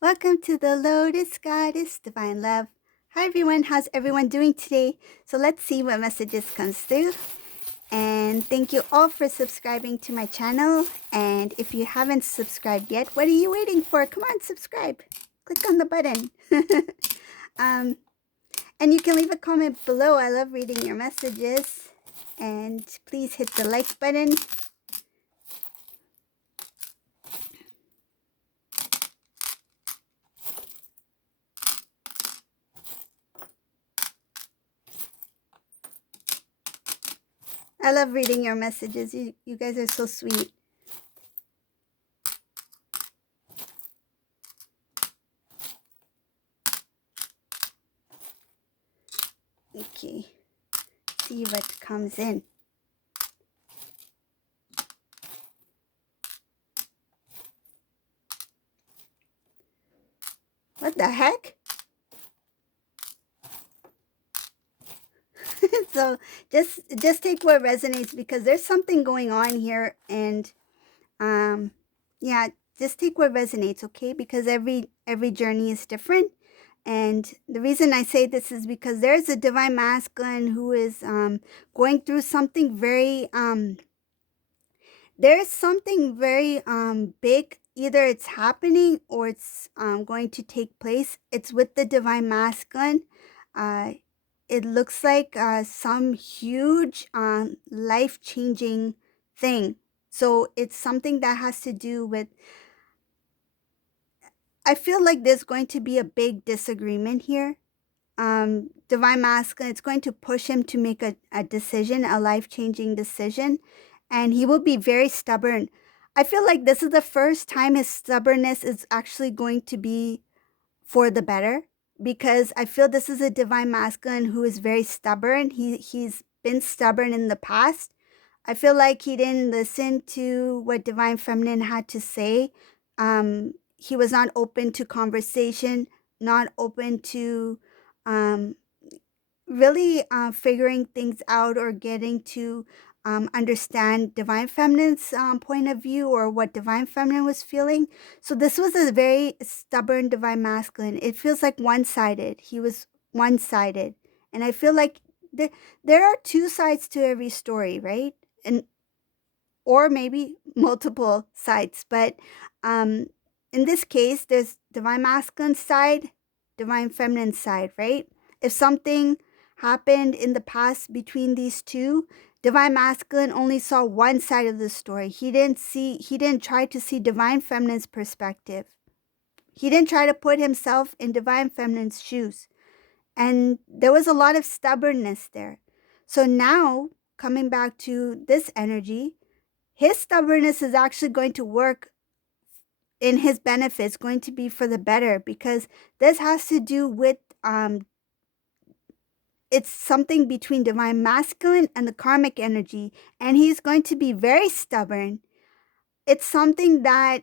Welcome to the Lotus Goddess Divine Love. Hi everyone, how's everyone doing today? So let's see what messages comes through. And thank you all for subscribing to my channel. And if you haven't subscribed yet, what are you waiting for? Come on, subscribe. Click on the button. And you can leave a comment below. I love reading your messages. And please hit the like button. I love reading your messages. You guys are so sweet. Okay, see what comes in. What the heck? So just take what resonates, because there's something going on here. And yeah, just take what resonates, okay? Because every journey is different. And the reason I say this is because there's a divine masculine who is going through something very there's something very big. Either it's happening or it's going to take place. It's with the divine masculine. It looks like some huge life-changing thing. So it's something that has to do with, I feel like there's going to be a big disagreement here. Divine masculine, it's going to push him to make a decision, a life-changing decision, and he will be very stubborn. I feel like this is the first time his stubbornness is actually going to be for the better, because I feel this is a divine masculine who is very stubborn. He's been stubborn in the past. I feel like he didn't listen to what divine feminine had to say. He was not open to conversation, not open to um, really figuring things out or getting to understand divine feminine's point of view, or what divine feminine was feeling. So this was a very stubborn divine masculine. It feels like one-sided. He was one-sided. And I feel like there are two sides to every story, right? And or maybe multiple sides. But in this case, there's divine masculine side, divine feminine side, right? If something happened in the past between these two, divine masculine only saw one side of the story. He didn't try to see divine feminine's perspective. He didn't try to put himself in divine feminine's shoes. And there was a lot of stubbornness there. So now, coming back to this energy, his stubbornness is actually going to work in his benefit. It's going to be for the better, because this has to do with it's something between divine masculine and the karmic energy, and he's going to be very stubborn. It's something that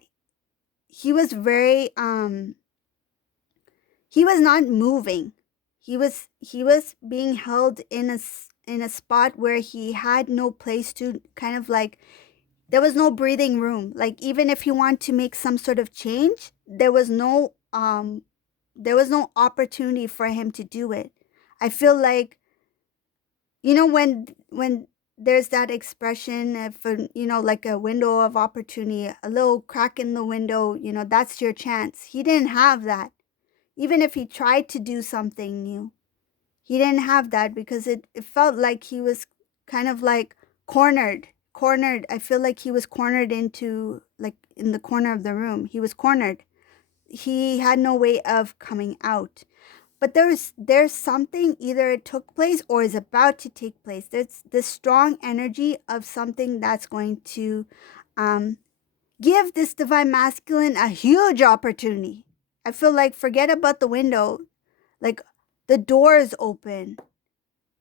he was very he was not moving. He was being held in a spot where he had no place to kind of like, there was no breathing room. Like, even if he wanted to make some sort of change, there was no opportunity for him to do it. I feel like, when there's that expression of, like a window of opportunity, a little crack in the window, that's your chance. He didn't have that. Even if he tried to do something new, he didn't have that, because it felt like he was kind of like cornered. I feel like he was cornered into, like, in the corner of the room. He was cornered. He had no way of coming out. But there's something, either it took place or is about to take place. There's this strong energy of something that's going to give this divine masculine a huge opportunity. I feel like, forget about the window, like, the door is open,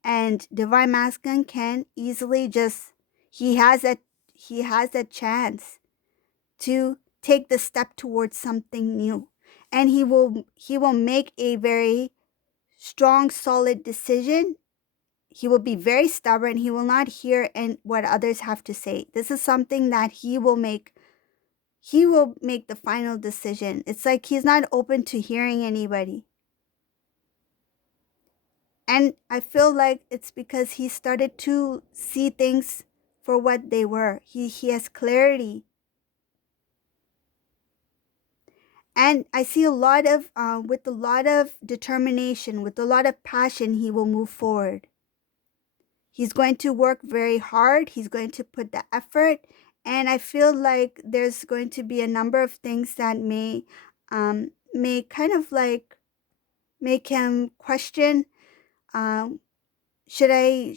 and divine masculine can easily just, he has that chance to take the step towards something new, and he will make a very strong, solid decision. He will be very stubborn. He will not hear and what others have to say. This is something that he will make. he will make the final decision. It's like he's not open to hearing anybody. And I feel like it's because he started to see things for what they were. He has clarity. And I see with a lot of determination, with a lot of passion, he will move forward. He's going to work very hard. He's going to put the effort. And I feel like there's going to be a number of things that may kind of like make him question, um, should I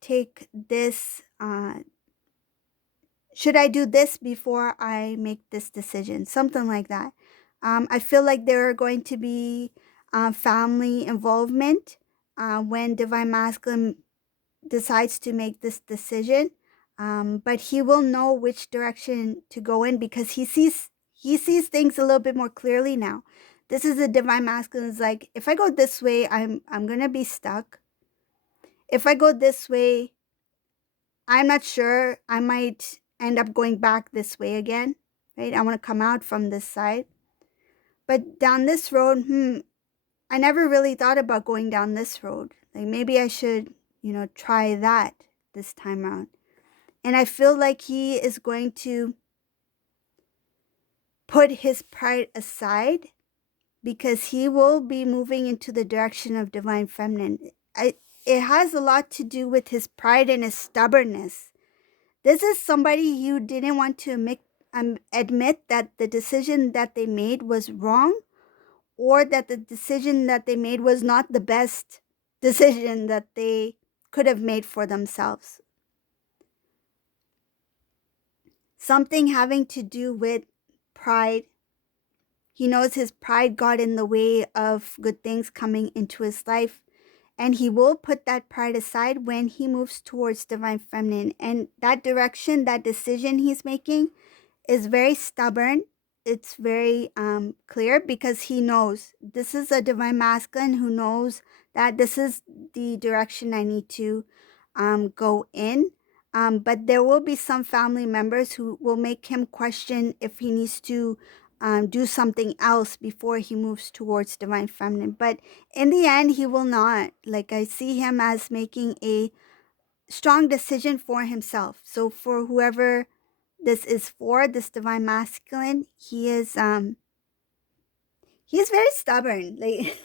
take this, should I do this before I make this decision? Something like that. I feel like there are going to be family involvement when Divine Masculine decides to make this decision. But he will know which direction to go in because he sees things a little bit more clearly now. This is the Divine Masculine is like, if I go this way, I'm gonna be stuck. If I go this way, I'm not sure. I might end up going back this way again, right? I want to come out from this side. But down this road, I never really thought about going down this road. Like maybe I should, try that this time around. And I feel like he is going to put his pride aside because he will be moving into the direction of Divine Feminine. It has a lot to do with his pride and his stubbornness. This is somebody who didn't want to admit that the decision that they made was wrong, or that the decision that they made was not the best decision that they could have made for themselves. Something having to do with pride. He knows his pride got in the way of good things coming into his life. And he will put that pride aside when he moves towards Divine Feminine. And that direction, that decision he's making is very stubborn. It's very clear because he knows this is a Divine Masculine who knows that this is the direction I need to go in. But there will be some family members who will make him question if he needs to do something else before he moves towards Divine Feminine. But in the end, he will not. Like, I see him as making a strong decision for himself. So for whoever this is for, this Divine Masculine, he is very stubborn. Like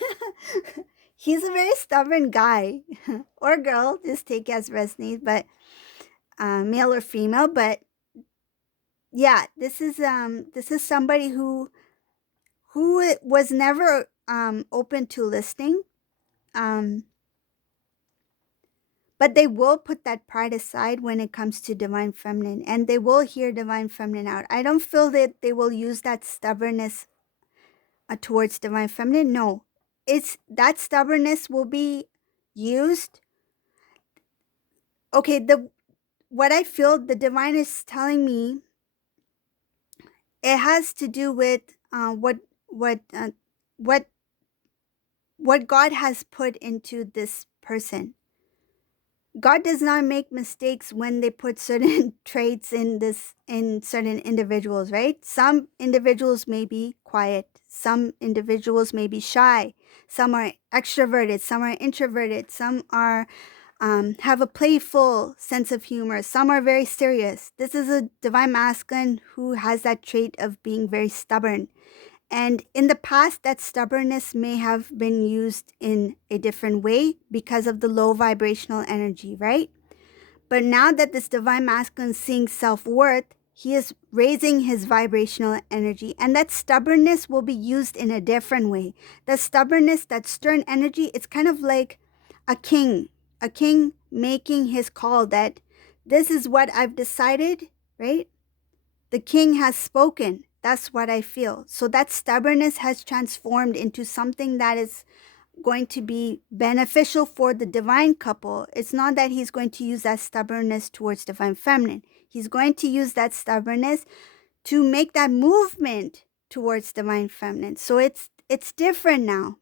he's a very stubborn guy or girl. Just take as resonates, but male or female. But yeah, this is somebody who was never open to listening. But they will put that pride aside when it comes to Divine Feminine, and they will hear Divine Feminine out. I don't feel that they will use that stubbornness towards Divine Feminine. No, it's that stubbornness will be used. Okay, what I feel the Divine is telling me, it has to do with what God has put into this person. God does not make mistakes when they put certain traits in certain individuals, right? Some individuals may be quiet. Some individuals may be shy. Some are extroverted. Some are introverted. Some are have a playful sense of humor. Some are very serious. This is a Divine Masculine who has that trait of being very stubborn. And in the past, that stubbornness may have been used in a different way because of the low vibrational energy, right? But now that this Divine Masculine is seeing self-worth, he is raising his vibrational energy. And that stubbornness will be used in a different way. That stubbornness, that stern energy, it's kind of like a king making his call that this is what I've decided, right? The king has spoken. That's what I feel. So that stubbornness has transformed into something that is going to be beneficial for the divine couple. It's not that he's going to use that stubbornness towards Divine Feminine. He's going to use that stubbornness to make that movement towards Divine Feminine. So it's different now.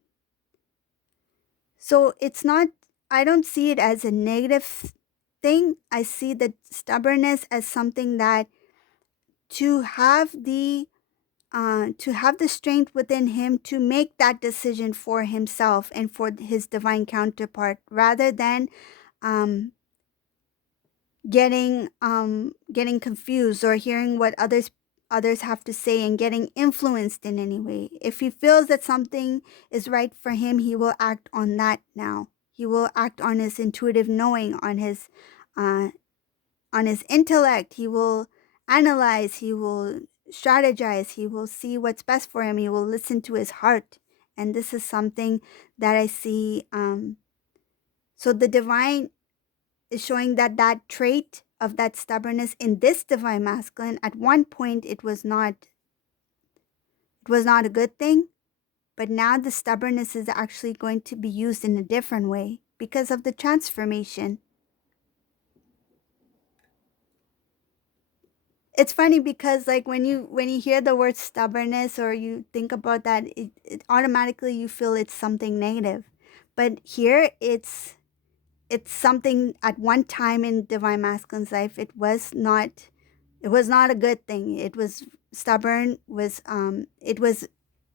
So it's not, I don't see it as a negative thing. I see the stubbornness as something that to have the strength within him to make that decision for himself and for his divine counterpart, rather than um, getting confused or hearing what others have to say and getting influenced in any way. If he feels that something is right for him, he will act on that now. He will act on his intuitive knowing, uh, on his intellect. He will analyze, he will strategize, he will see what's best for him, he will listen to his heart. And this is something that I see. So the divine is showing that that trait of that stubbornness in this divine masculine, at one point it was not a good thing, but now the stubbornness is actually going to be used in a different way because of the transformation. It's funny because, like, when you hear the word stubbornness or you think about that, it automatically you feel it's something negative. But here it's something. At one time in divine masculine's life, it was not a good thing. It was stubborn, it was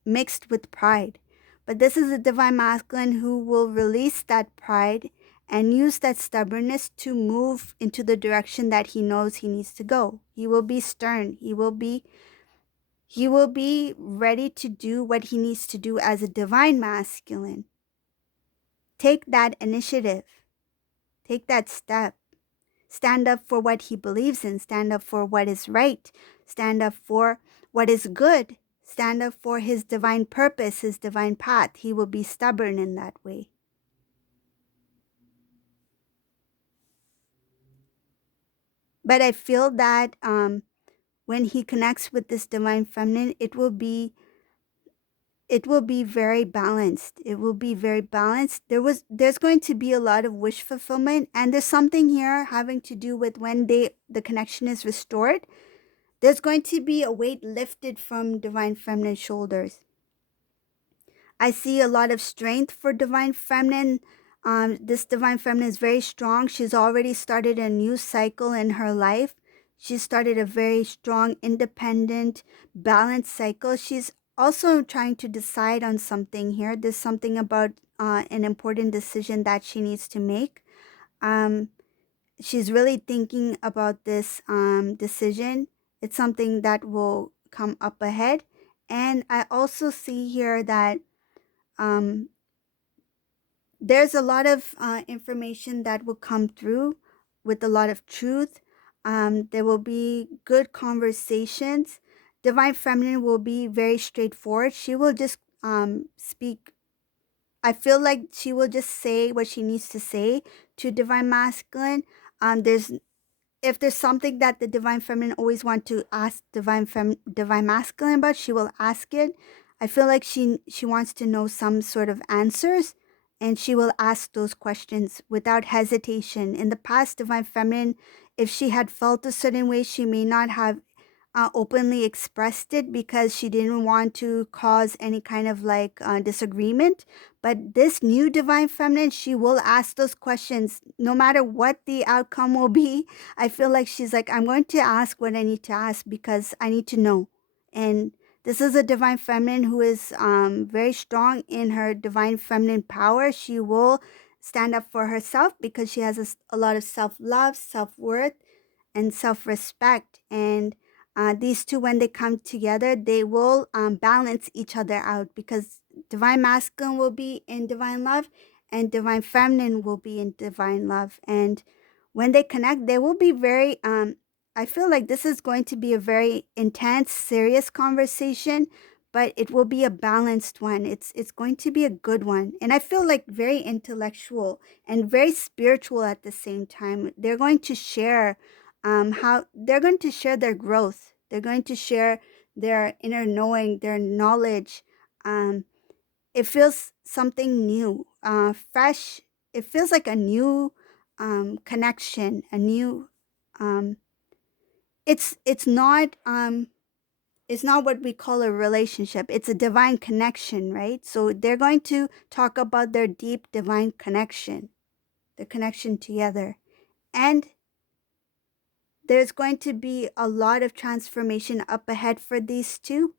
mixed with pride. But this is a divine masculine who will release that pride and use that stubbornness to move into the direction that he knows he needs to go. He will be stern. He will be ready to do what he needs to do as a divine masculine. Take that initiative. Take that step. Stand up for what he believes in. Stand up for what is right. Stand up for what is good. Stand up for his divine purpose, his divine path. He will be stubborn in that way. But I feel that when he connects with this divine feminine, it will be very balanced. It will be very balanced. There's going to be a lot of wish fulfillment, and there's something here having to do with when the connection is restored. There's going to be a weight lifted from divine feminine shoulders. I see a lot of strength for divine feminine. This divine feminine is very strong. She's already started a new cycle in her life. She started a very strong, independent, balanced cycle. She's also trying to decide on something here. There's something about an important decision that she needs to make. Um, she's really thinking about this decision. It's something that will come up ahead. And I also see here that um, there's a lot of information that will come through with a lot of truth. There will be good conversations. Divine Feminine will be very straightforward. She will just speak. I feel like she will just say what she needs to say to Divine Masculine. There's If there's something that the divine feminine always want to ask divine masculine about, she will ask it. I feel like she wants to know some sort of answers, and she will ask those questions without hesitation. In the past, divine feminine, if she had felt a certain way, she may not have openly expressed it because she didn't want to cause any kind of like disagreement. But this new divine feminine, she will ask those questions no matter what the outcome will be. I feel like she's like, I'm going to ask what I need to ask because I need to know. And this is a divine feminine who is very strong in her divine feminine power. She will stand up for herself because she has a lot of self-love, self-worth, and self-respect. And these two, when they come together, they will balance each other out, because divine masculine will be in divine love and divine feminine will be in divine love. And when they connect, they will be very I feel like this is going to be a very intense, serious conversation, but it will be a balanced one. It's going to be a good one. And I feel like very intellectual and very spiritual at the same time. They're going to share how they're going to share their growth. They're going to share their inner knowing, their knowledge. It feels something new, fresh. It feels like a new connection, a new. Um, it's not what we call a relationship. It's a divine connection, right? So they're going to talk about their deep divine connection, the connection together, and There's going to be a lot of transformation up ahead for these two.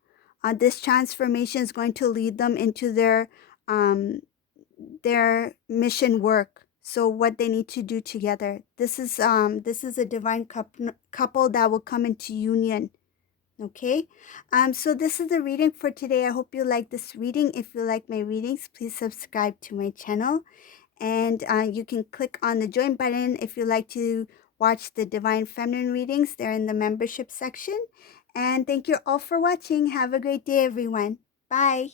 This transformation is going to lead them into um, their mission work. So what they need to do together. This is a divine couple that will come into union. Okay, so this is the reading for today. I hope you like this reading. If you like my readings, please subscribe to my channel. And you can click on the join button if you like to watch the Divine Feminine readings. They're in the membership section. And thank you all for watching. Have a great day, everyone. Bye.